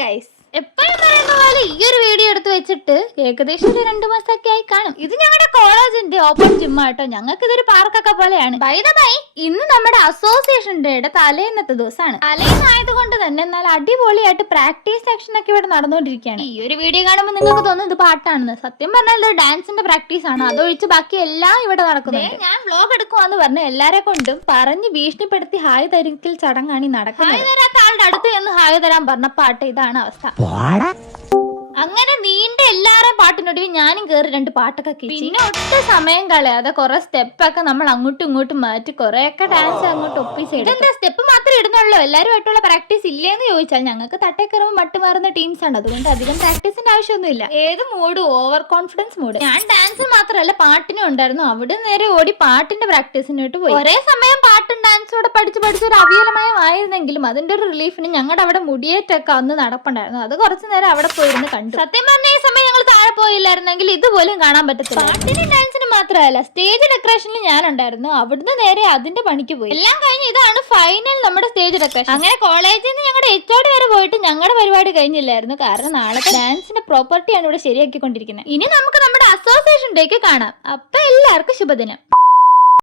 Guys, എപ്പോഴും പറയുന്ന പോലെ ഈ ഒരു വീഡിയോ എടുത്ത് വെച്ചിട്ട് ഏകദേശം ഒരു 2 മാസമൊക്കെ ആയി കാണും. ഇത് ഞങ്ങളുടെ കോളേജിന്റെ ഓപ്പൺ ജിം ആട്ടോ. ഞങ്ങൾക്ക് ഇതൊരു പാർക്കൊക്കെ പോലെയാണ്. ബൈ ദ ബൈ, ഇന്ന് നമ്മുടെ അസോസിയേഷൻ ഡേയുടെ തലേന്നത്തെ ദിവസമാണ്. തലേന്നായതുകൊണ്ട് തന്നെ എന്നാൽ അടിപൊളിയായിട്ട് പ്രാക്ടീസ് സെക്ഷൻ ഒക്കെ ഇവിടെ നടന്നുകൊണ്ടിരിക്കുകയാണ്. ഈ ഒരു വീഡിയോ കാണുമ്പോൾ നിങ്ങൾക്ക് തോന്നുന്നു ഇത് പാട്ടാണെന്ന്. സത്യം പറഞ്ഞാൽ ഇത് ഡാൻസിന്റെ പ്രാക്ടീസ് ആണ്. അതൊഴിച്ച് ബാക്കി എല്ലാം ഇവിടെ നടക്കുന്നത്. ഞാൻ വ്ലോഗ് എടുക്കുവാന്ന് പറഞ്ഞ് എല്ലാരെ കൊണ്ടും പറഞ്ഞ് ഭീഷണിപ്പെടുത്തി ഹായ് തരിക്കൽ ചടങ്ങാണ് ഈ നടക്കുന്നത്. ഹായ് തരാത്ത ആളുടെ അടുത്ത് എന്ന് ഹായ് തരാൻ പറഞ്ഞ പാട്ട് ഇതാണ് അവസ്ഥ. അങ്ങനെ നീണ്ട എല്ലാവരും പാട്ടിനൊടുവിൽ ഞാനും കയറി 2 പാട്ടൊക്കെ പിന്നെ ഒട്ടും സമയം കളയാതെ കുറെ സ്റ്റെപ്പൊക്കെ നമ്മൾ അങ്ങോട്ടും ഇങ്ങോട്ടും മാറ്റി കുറെയൊക്കെ ഡാൻസ് അങ്ങോട്ട് ഒപ്പിച്ചെടുക്കും. സ്റ്റെപ്പ് മാത്രമേ ഇടുന്നുള്ളൂ, എല്ലാവരുമായിട്ടുള്ള പ്രാക്ടീസ് ഇല്ലേന്ന് ചോദിച്ചാൽ ഞങ്ങൾക്ക് തട്ടേക്കറവ് മട്ടുമാറുന്ന ടീംസ് ആണ്. അതുകൊണ്ട് അധികം പ്രാക്ടീസിന്റെ ആവശ്യമൊന്നുമില്ല. ഏത് മൂഡ്, ഓവർ കോൺഫിഡൻസ് മൂഡ്. ഞാൻ ഡാൻസ് മാത്രമല്ല പാട്ടിനും ഉണ്ടായിരുന്നു. അവിടെ നേരെ ഓടി പാട്ടിന്റെ പ്രാക്ടീസിനോട്ട് പോയി. ഒരേ സമയം പാട്ടും ഡാൻസും കൂടെ പഠിച്ച് ഒരു അവിയലമയമായിരുന്നെങ്കിലും അതിന്റെ ഒരു റിലീഫിന് ഞങ്ങളുടെ അവിടെ മുടിയേറ്റൊക്കെ അന്ന് നടപ്പുണ്ടായിരുന്നു. അത് കുറച്ചു നേരം അവിടെ പോയിരുന്ന് കണ്ടു. സത്യം പറഞ്ഞ ഈ സമയം ഞങ്ങൾ താഴെ പോയില്ലായിരുന്നെങ്കിൽ ഇതുപോലും കാണാൻ പറ്റത്തില്ല. പാട്ടിനും ഡാൻസിനും മാത്രമല്ല സ്റ്റേജ് ഡെക്കറേഷനിൽ ഞാൻ ഉണ്ടായിരുന്നു. അവിടുന്ന് നേരെ അതിന്റെ പണിക്ക് പോയി. എല്ലാം കഴിഞ്ഞ് ഇതാണ് ഫൈനൽ നമ്മുടെ സ്റ്റേജ് ഡെക്കറേഷൻ. അങ്ങനെ കോളേജിൽ നിന്ന് ഞങ്ങളുടെ HOD വരെ പോയിട്ട് ഞങ്ങളുടെ പരിപാടി കഴിഞ്ഞില്ലായിരുന്നു. കാരണം നാളത്തെ ഡാൻസിന്റെ പ്രോപ്പർട്ടിയാണ് ഇവിടെ ശരിയാക്കിക്കൊണ്ടിരിക്കുന്നത്. ഇനി നമുക്ക് നമ്മുടെ അസോസിയേഷൻ ഡേക്ക് കാണാം. അപ്പൊ എല്ലാവർക്കും ശുഭദിനം.